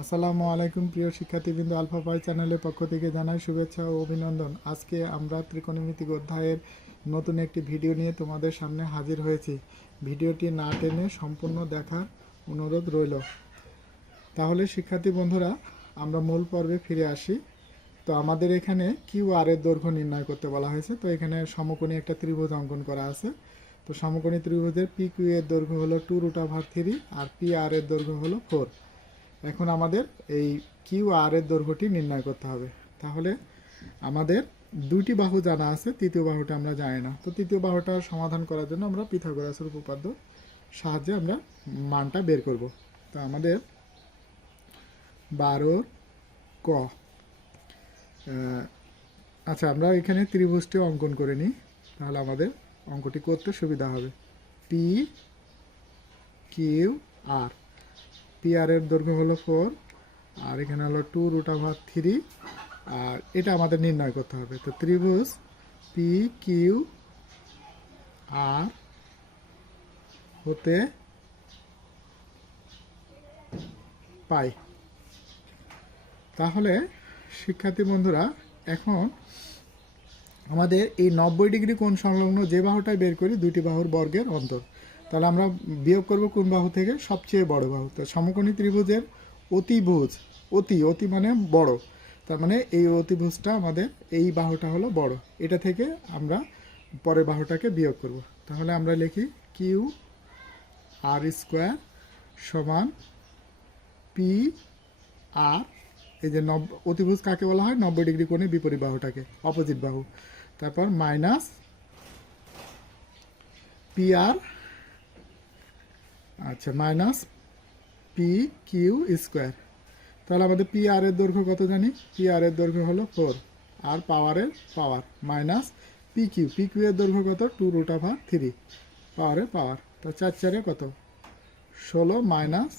আসসালামু আলাইকুম, প্রিয় শিক্ষার্থীবৃন্দ আলফা পাই চ্যানেলের পক্ষ থেকে জানাই শুভেচ্ছা ও অভিনন্দন। আজকে আমরা ত্রিকোণমিতিক অধ্যায়ের নতুন একটি ভিডিও নিয়ে তোমাদের সামনে হাজির হয়েছি। ভিডিওটি না টেনে সম্পূর্ণ দেখার অনুরোধ রইল। তাহলে শিক্ষার্থী বন্ধুরা, আমরা মূল পর্বে ফিরে আসি। তো আমাদের এখানে কিউ আর এর দৈর্ঘ্য নির্ণয় করতে বলা হয়েছে। তো এখানে সমকোণী একটা ত্রিভুজ অঙ্কন করা আছে। তো সমকোণী ত্রিভুজের পি কিউ এর দৈর্ঘ্য হলো টু রুট ভার থ্রি আর পি আর এর দৈর্ঘ্য হলো ফোর এখন আমাদের এই কিউ আর এর দৈর্ঘ্যটি নির্ণয় করতে হবে। তাহলে আমাদের দুইটি বাহু জানা আছে, তৃতীয় বাহুটা আমরা জানি না। তো তৃতীয় বাহুটা সমাধান করার জন্য আমরা পিথাগোরাসের উপপাদ্য সাহায্যে আমরা মানটা বের করব। তো আমাদের বারো ক আচ্ছা আমরা এখানে ত্রিভুজটি অঙ্কন করে নিই। তাহলে আমাদের অঙ্কটি করতে সুবিধা হবে। P Q R. P R এর দৈর্ঘ্য হলো ফোর আর এখানে হলো টু রুট ওভার থ্রি আর এটা আমাদের নির্ণয় করতে হবে। তো ত্রিভুজ পি কিউ আর হতে পাই। তাহলে, শিক্ষার্থী বন্ধুরা, এখন আমাদের এই নব্বই ডিগ্রি কোণ সংলগ্ন যে বাহুটাই বের করি, দুইটি বাহুর বর্গের অন্তর। তাহলে আমরা বিয়োগ করব কোন বাহু থেকে? সবচেয়ে বড় বাহু। তো সমকোণী ত্রিভুজের অতিভুজ, অতি অতি মানে বড়। তার মানে এই অতিভুজটা আমাদের, এই বাহুটা হলো বড়। এটা থেকে আমরা পরের বাহুটাকে বিয়োগ করব। তাহলে আমরা লিখি কিউ আর স্কোয়ার সমান পি আর এই যে নব, অতিভুজ কাকে বলা হয়? নব্বই ডিগ্রি কোণে বিপরীত বাহুটাকে অপোজিট বাহু। তারপর মাইনাস পি আর আচ্ছা মাইনাস পি কিউ স্কোয়ার তাহলে আমাদের পি আর এর দৈর্ঘ্য কত জানি? পি আর এর দৈর্ঘ্য হলো ফোর আর পাওয়ারের power minus P Q P Q এর দৈর্ঘ্য কত? টু রুট অফ থ্রি পাওয়ারের পাওয়ার তো চার চারে কত? ষোলো মাইনাস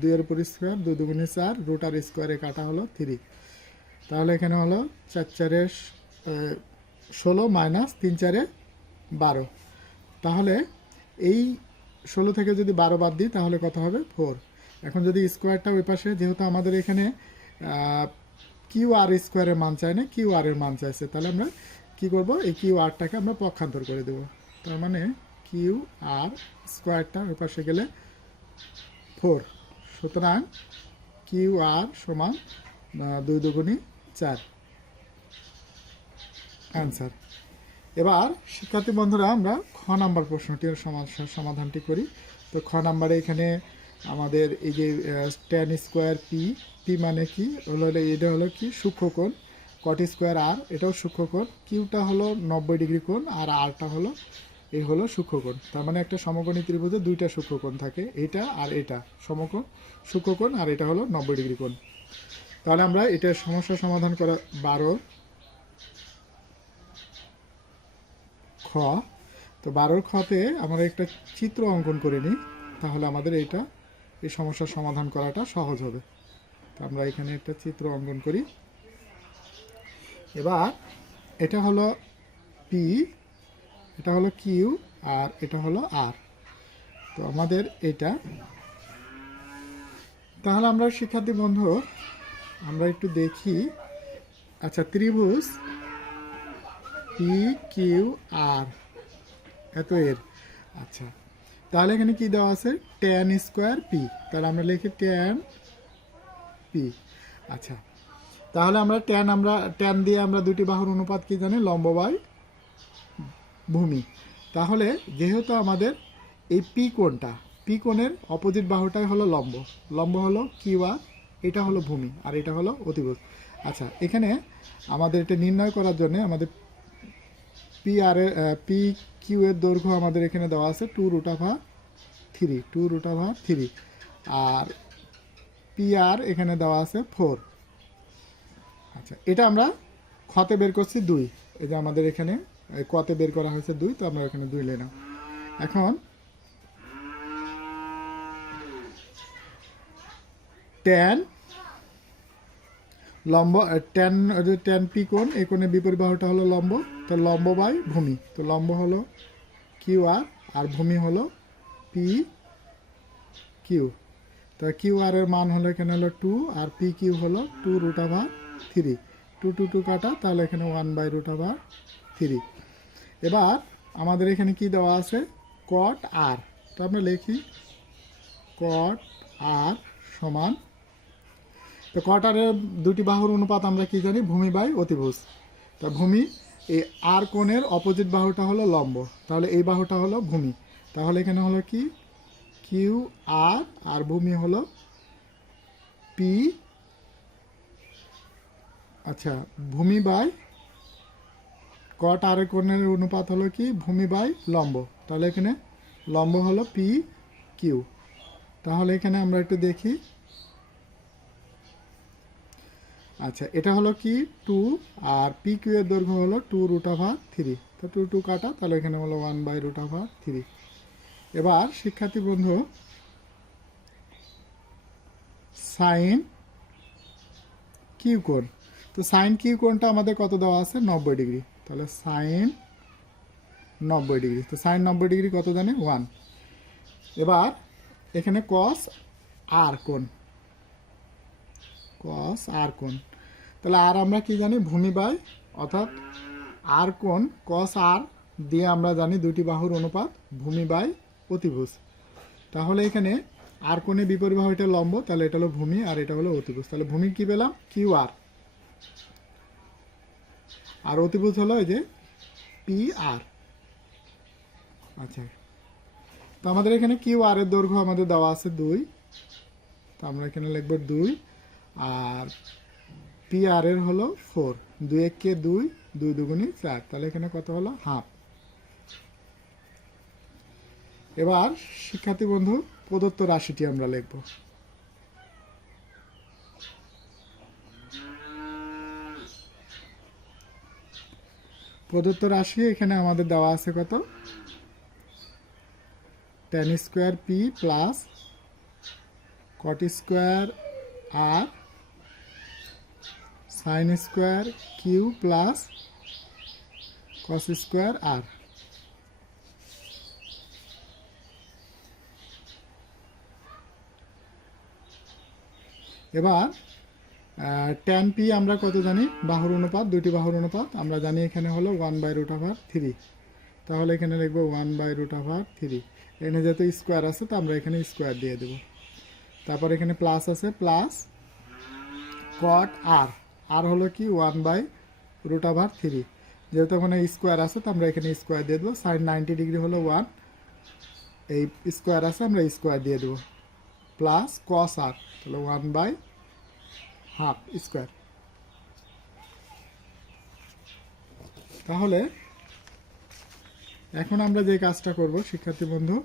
দুইয়ের উপর স্কোয়ার দু দুগুণে চার রুট আর স্কোয়ারে কাটা হলো থ্রি তাহলে এখানে হলো চার চারে ষোলো মাইনাস তিন চারে বারো. তাহলে এই ষোলো থেকে যদি বারো বাদ দিই, তাহলে কত হবে? ফোর। এখন যদি স্কোয়ারটা ওই পাশে, যেহেতু আমাদের এখানে কিউ আর স্কোয়ারের মান চাই না, কিউ আর এর মান চাইছে, তাহলে আমরা কি করব? এই কিউ আরটাকে আমরা পক্ষান্তর করে দেব। তার মানে কিউ আর স্কোয়ারটা ওই পাশে গেলে ফোর। সুতরাং কিউ আর সমান দুই দুগুণি চার। অ্যান্সার এবার, শিক্ষার্থী বন্ধুরা, আমরা খ নাম্বার প্রশ্নটির সমাধানটি করি। তো খ নাম্বারে এখানে আমাদের এই যে টেন স্কোয়ার পি পি মানে কি? হলো এটা হলো কি? সূক্ষ্মকোণ। কটি স্কোয়ার আর এটাও সূক্ষ্মকোণ। কিউটা হলো নব্বই ডিগ্রি কোণ আর আরটা হলো এই হলো সূক্ষ্মকোণ। তার মানে একটা সমকোণী ত্রিভুজে দুইটা সূক্ষ্মকোণ থাকে, এটা আর এটা। সমকোণ, সূক্ষ্মকোণ আর এটা হলো নব্বই ডিগ্রি কোণ। তাহলে আমরা এটার সমস্যা সমাধান করা বারো, খ তো বারোর খতে আমরা একটা চিত্র অঙ্কন করে নিই, তাহলে আমাদের এইটা, এই সমস্যার সমাধান করাটা সহজ হবে। তো আমরা এখানে একটা চিত্র অঙ্কন করি। এবার এটা হলো পি এটা হলো কিউ আর এটা হলো আর তো আমাদের এটা, তাহলে আমরা শিক্ষার্থী বন্ধু, আমরা একটু দেখি। আচ্ছা ত্রিভুজ পি কিউ আর এত এর। আচ্ছা। তাহলে এখানে কি দেওয়া আছে? টেন স্কোয়ার পি তাহলে আমরা লিখি টেন পি আচ্ছা। তাহলে আমরা ট্যান আমরা ট্যান দিয়ে আমরা দুটি বাহুর অনুপাত কি জানি? লম্ব বাই ভূমি। তাহলে যেহেতু আমাদের এই পি কোণটা পি কোণের অপোজিট বাহুটাই হলো লম্ব। লম্ব হলো আর এটা হলো ভূমি, আর এটা হলো অতিভুজ। আচ্ছা এখানে আমাদের এটা নির্ণয় করার জন্য আমাদের পি আর পি কিউ এর দৈর্ঘ্য আমাদের এখানে দেওয়া আছে two root over three two root over three আর পি আর এখানে দেওয়া আছে ফোর আচ্ছা এটা আমরা খতে বের করছি দুই। এই যে আমাদের এখানে কতে বের করা হয়েছে দুই, তো আমরা এখানে দুই নিলাম এখন টেন লম্ব টেন টেন পি কোণ, এই কোণের বিপরীত বাহুটা হলো লম্ব, তো লম্ব বাই ভূমি। তো লম্ব হলো কিউ আর আর ভূমি হলো পি কিউ। তা কিউ আর এর মান হলো এখানে হলো টু, আর পি কিউ হলো two root over three. Two two two কাটা, তাহলে এখানে one by root over three. এবার আমাদের এখানে কি দেওয়া আছে? কট আর। তো আমরা লিখি কট আর সমান তো কট আরের দুটি বাহুর অনুপাত আমরা কি জানি? ভূমি বাই অতিভুজ। তা ভূমি এই আর কোণের অপোজিট বাহুটা হলো লম্ব। তাহলে এই বাহুটা হলো ভূমি। তাহলে এখানে হলো কি? কিউ আর আর ভূমি হলো পি। আচ্ছা ভূমি বাই কট আর কোণের অনুপাত হলো কি? ভূমি বাই লম্ব। তাহলে এখানে লম্ব হলো পি কিউ। তাহলে এখানে আমরা একটু দেখি। আচ্ছা এটা হলো কি? টু আর পি কিউ এর দৈর্ঘ্য হলো টু রুট থ্রি তো টু টু কাটা, তাহলে এখানে হলো ওয়ান বাই রুট থ্রি এবার শিক্ষার্থী বন্ধু সাইন কিউ কোণ। তো সাইন কিউ কোণটা আমাদের কত দেওয়া আছে? নব্বই ডিগ্রি। তাহলে সাইন নব্বই ডিগ্রি। তো সাইন নব্বই ডিগ্রি কত জানি? ওয়ান এবার এখানে কস আর কোণ। কস আর কোণ। তাহলে আর আমরা কি জানি? ভূমি বাই, অর্থাৎ আর কোন কস আর দিয়ে আমরা জানি দুটি বাহুর অনুপাত ভূমি বাই অতিভুজ। তাহলে এখানে আর কোণে বিপরীত বাহু এটা লম্ব, তাহলে এটা হলো ভূমি আর এটা হলো অতিভুজ। তাহলে ভূমি কি পেলাম? কিউ আর আর অতিভুজ হলো এই যে পি আর আচ্ছা। তো আমাদের এখানে কিউ আর এর দৈর্ঘ্য আমাদের দেওয়া আছে দুই। তো আমরা এখানে লিখব দুই। আর পি আর এর হলো ফোর দুই এককে দুই দুই দুগুণি চার। তাহলে এখানে কত হলো? হাফ এবার শিক্ষার্থী বন্ধু, প্রদত্ত রাশিটি আমরা লিখব। প্রদত্ত রাশি এখানে আমাদের দেওয়া আছে কত? Tan square P plus cot square R sine square Q plus cos square R এবার টেন পি আমরা কত জানি? বাহুর অনুপাত দুটি বাহুর অনুপাত। আমরা জানি এখানে হলো one by root over three তাহলে এখানে লিখব one by root over three এখানে যেহেতু স্কোয়ার আছে, তো আমরা এখানে স্কোয়ার দিয়ে দেবো। তারপর এখানে প্লাস আছে প্লাস কট আর আর হলো কি one by root over three যেহেতু ওখানে স্কোয়ার আছে, তো আমরা এখানে স্কোয়ার দিয়ে দেবো। সাইন নাইনটি ডিগ্রি হলো ওয়ান এই স্কোয়ার আছে, আমরা স্কোয়ার দিয়ে দেবো। প্লাস কস আর তাহলে ওয়ান বাই হাফ স্কোয়ার তাহলে এখন আমরা যে কাজটা করব, শিক্ষার্থী বন্ধু,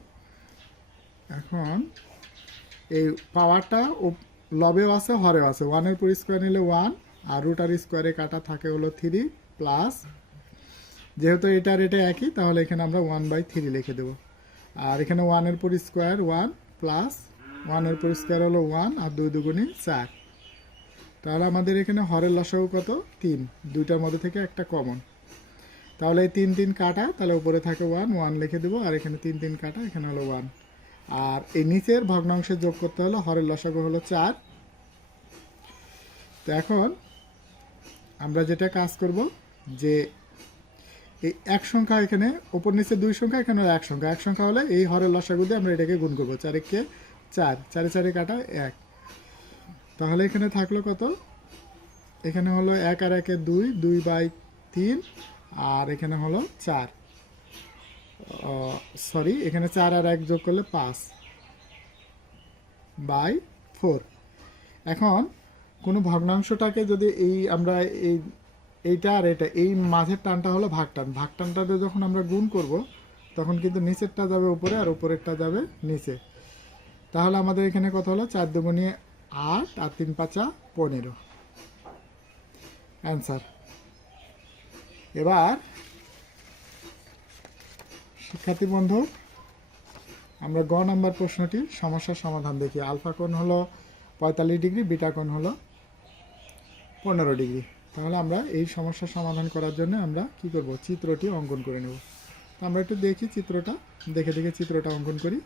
এখন এই পাওয়ারটা লবেও আছে, হরেও আছে। ওয়ানের পর স্কোয়ার নিলে ওয়ান আর রুটার স্কোয়ারে কাটা থাকে হলো থ্রি প্লাস যেহেতু এটার এটা একই, তাহলে এখানে আমরা ওয়ান বাই থ্রি লিখে দেবো। আর এখানে ওয়ানের পর স্কোয়ার ওয়ান প্লাস ওয়ানের পর স্কোয়ার হলো ওয়ান আর দুই দুগুণি চার। তাহলে আমাদের এখানে হরের লসাগু কত? তিন। দুইটার মধ্যে থেকে একটা কমন তাহলে এই তিন তিন কাটা, তাহলে উপরে থাকে ওয়ান ওয়ান লিখে দেবো, আর এখানে তিন তিন কাটা, এখানে হলো ওয়ান আর এই নিচের ভগ্নাংশে যোগ করতে হলো হরের লসাগু হলো চার। তো এখন আমরা যেটা কাজ করব যে এই এক সংখ্যা এখানে, ওপর নিচে দুই সংখ্যা, এখানে এক সংখ্যা। এক সংখ্যা হলে এই হরের লসাগু দিয়ে আমরা এটাকে গুণ করব। চারেককে চার, চারে চারে কাটা এক। তাহলে এখানে থাকল কত? এখানে হলো এক আর একে দুই দুই বাই তিন, আর এখানে হলো চার। সরি এখানে চার আর এক যোগ করলে পাঁচ। By four. এখন কোনো ভগ্নাংশটাকে যদি এই আমরা এই, এইটা আর এটা, এই মাঝের টানটা হলো ভাগ টান। ভাগ টানটাতে যখন আমরা গুণ করব, তখন কিন্তু নিচেরটা যাবে উপরে আর উপরেরটা যাবে নিচে। তাহলে আমাদের এখানে কথা হলো? চার দুগুণিয়ে আট আর তিন পাঁচা পনেরো। অ্যান্সার। এবার শিক্ষার্থী বন্ধু, আমরা গ নাম্বার প্রশ্নটি সমস্যার সমাধান দেখি। আলফা কোণ হলো পঁয়তাল্লিশ ডিগ্রি, বিটা কোণ হলো পনেরো ডিগ্রি। তাহলে আমরা এই সমস্যার সমাধান করার জন্য আমরা কি করব? চিত্রটি অঙ্কন করে নেব। তো আমরা একটু দেখি চিত্রটা, দেখে দেখে চিত্রটা অঙ্কন করি।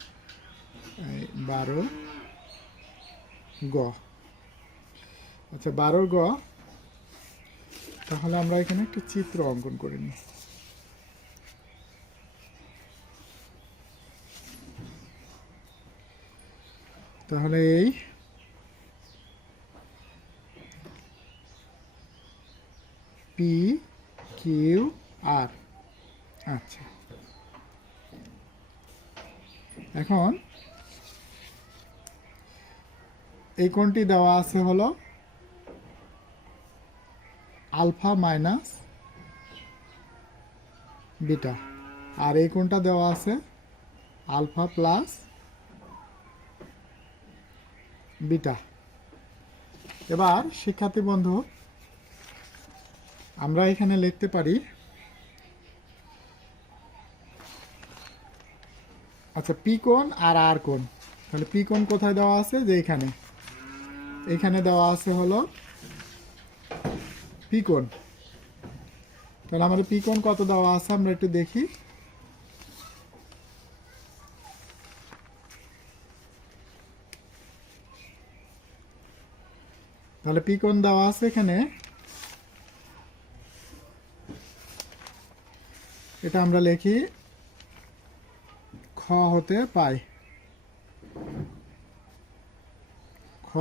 বারো গ। আচ্ছা বারোর গ। তাহলে আমরা এখানে একটা চিত্র অঙ্কন করে নিই। তাহলে এই পি কিউ আর। আচ্ছা। এখন এই কোণটি দেওয়া আছে হলো আলফা মাইনাস বিটা। আর এই কোণটা দেওয়া আছে আলফা প্লাস বিটা। এবার শিক্ষার্থী বন্ধু আমরা এখানে লিখতে পারি। আচ্ছা পি আর আর কোণ। তাহলে পি কোথায় দেওয়া আছে? যে এখানে। এখানে দেওয়া আছে হলো পি তাহলে আমাদের পি কত দেওয়া আছে আমরা একটু দেখি। তাহলে পি দেওয়া আছে এখানে এটা আমরা লিখি খ হতে পাই। খ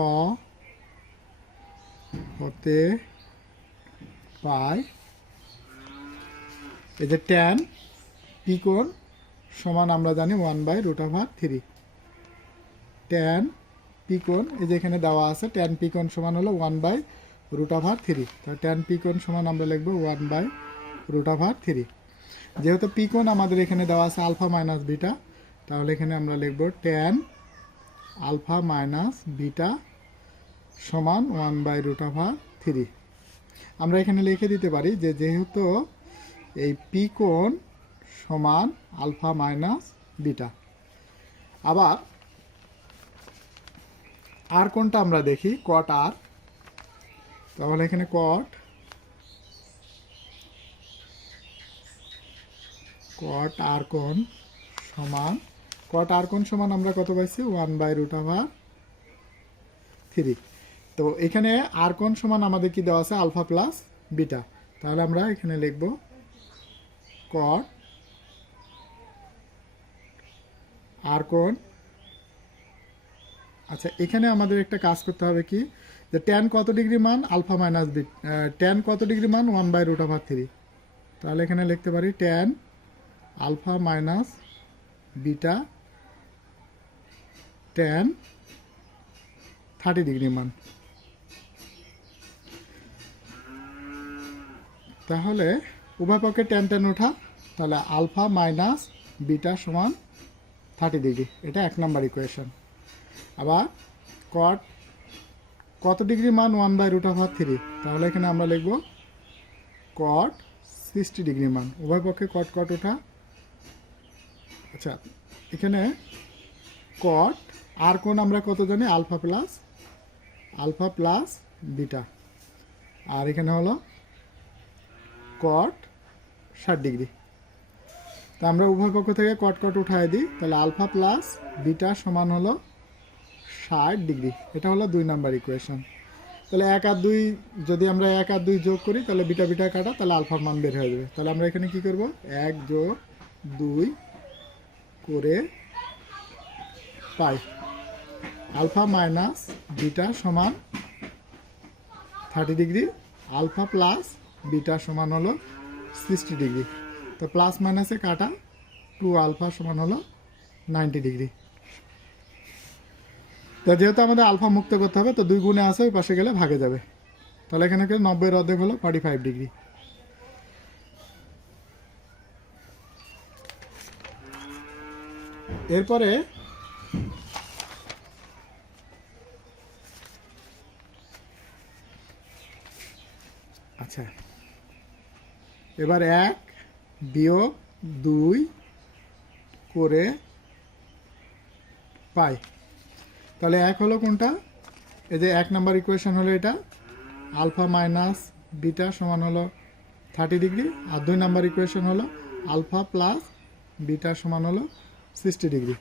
হতে পাই। এই যে ট্যান পিকোন সমান আমরা জানি one by root over three tan পিকোন এই যে এখানে দেওয়া আছে ট্যান পিকোন সমান হলো one by root over three তো ট্যান পিকোন সমান আমরা লিখব one by root over three যেহেতু পিকোন আমাদের এখানে দেওয়া আছে আলফা মাইনাস বিটা, তাহলে এখানে আমরা লিখব ট্যান আলফা মাইনাস বিটা সমান one by root over three. আমরা এখানে লিখে দিতে পারি যে যেহেতু এই পিকোন সমান আলফা মাইনাস বিটা। আবার আর কোনটা আমরা দেখি কট আর তাহলে এখানে কট কট আর কোণ সমান কট আর কোণ সমান আমরা কত পাইছি? One by root over three তো এখানে আর কোণ সমান আমাদের কি দেওয়া আছে? আলফা প্লাস বিটা তাহলে আমরা এখানে লিখব কট আর কোণ আচ্ছা এখানে আমাদের একটা কাজ করতে হবে কি? যে টেন কত ডিগ্রি মান? আলফা মাইনাস বি টেন কত ডিগ্রি মান? One by root over three তাহলে এখানে লিখতে পারি tan alpha minus beta tan thirty degree মান। তাহলে উভয় পক্ষে টেন টেন ওঠা, তাহলে আলফা মাইনাস বিটা সমান থার্টি ডিগ্রি। এটা এক নম্বর ইকুয়েশন আবার কট কত ডিগ্রি মান one by root of three তাহলে এখানে আমরা লিখব কট সিক্সটি ডিগ্রি মান। উভয় পক্ষে কট কট ওঠা আচ্ছা এখানে কট আর কোন আমরা কত জানি? Alpha plus alpha plus beta আর এখানে হলো কট ষাট ডিগ্রি। তা আমরা উভয় পক্ষ থেকে কট কট উঠাই দিই, তাহলে আলফা প্লাস বিটা সমান হলো ষাট ডিগ্রি। এটা হলো দুই নাম্বার ইকুয়েশন তাহলে এক আর দুই, যদি আমরা এক আর দুই যোগ করি, তাহলে বিটা বিটা কাটা, তাহলে আলফার মান বের হয়ে যাবে। তাহলে আমরা এখানে কি করব? এক যোগ দুই করে পাই আলফা মাইনাস বিটা সমান thirty degree alpha plus beta সমান হলো সিক্সটি ডিগ্রি তো প্লাস মাইনাসে কাটা টু আলফা সমান হলো নাইনটি ডিগ্রি তো যেহেতু আমাদের আলফা মুক্ত করতে হবে, তো দুই গুণে আছে, ওই পাশে গেলে ভাগে যাবে। তাহলে এখানে নব্বই অর্ধেক হলো ফর্টি ফাইভ ডিগ্রি এরপরে আচ্ছা এবার এক বিয়োগ দুই করে পাই। তাহলে এক হলো কোনটা? এই যে এক নাম্বার ইকুয়েশন হলো এটা। আলফা মাইনাস বিটা সমান হলো থার্টি ডিগ্রি। আর দুই নাম্বার ইকুয়েশন হলো আলফা প্লাস বিটা সমান হলো সিক্সটি ডিগ্রি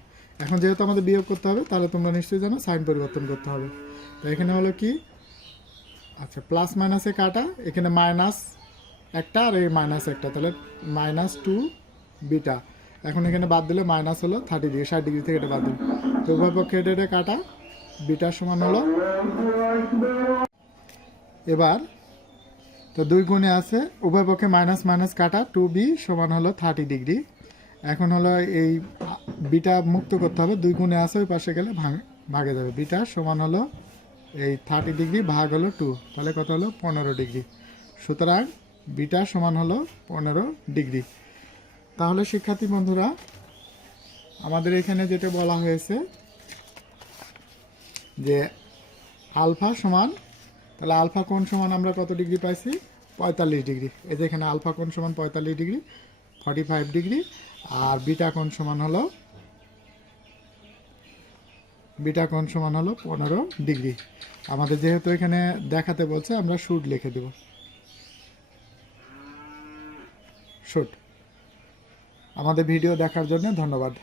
এখন যেহেতু আমাদের বিয়োগ করতে হবে, তাহলে তোমরা নিশ্চয়ই জানো সাইন পরিবর্তন করতে হবে। তো এখানে হলো কি? আচ্ছা প্লাস মাইনাসে কাটা, এখানে মাইনাস একটা আর এই মাইনাস একটা, তাহলে মাইনাস টু বিটা এখন এখানে বাদ দিলে মাইনাস হলো থার্টি ডিগ্রি ষাট ডিগ্রি থেকে এটা বাদ দিল তো উভয় পক্ষে এটা এটা কাটা বিটার সমান হলো। এবার, তো দুই গুণে আছে, উভয় পক্ষে মাইনাস মাইনাস কাটা টু বি সমান হলো থার্টি ডিগ্রি এখন হলো এই বিটা মুক্ত করতে হবে, দুই গুণে আছে, ওই পাশে গেলে ভাগে যাবে। বিটা সমান হলো এই থার্টি ডিগ্রি ভাগ হলো টু তাহলে কত হলো? পনেরো ডিগ্রি সুতরাং বিটা সমান হলো পনেরো ডিগ্রি তাহলে শিক্ষার্থী বন্ধুরা, আমাদের এখানে যেটা বলা হয়েছে যে আলফা সমান, তাহলে আলফা কোণ সমান আমরা কত ডিগ্রি পাইছি? পঁয়তাল্লিশ ডিগ্রি এই যে এখানে আলফা কোণ সমান পঁয়তাল্লিশ ডিগ্রি ফর্টি ফাইভ ডিগ্রি আর বিটা সমান হলো, বিটা সমান হলো পনেরো ডিগ্রি আমাদের যেহেতু এখানে দেখাতে বলছে, আমরা শুট লিখে দেব। শুট আমাদের ভিডিও দেখার জন্য ধন্যবাদ।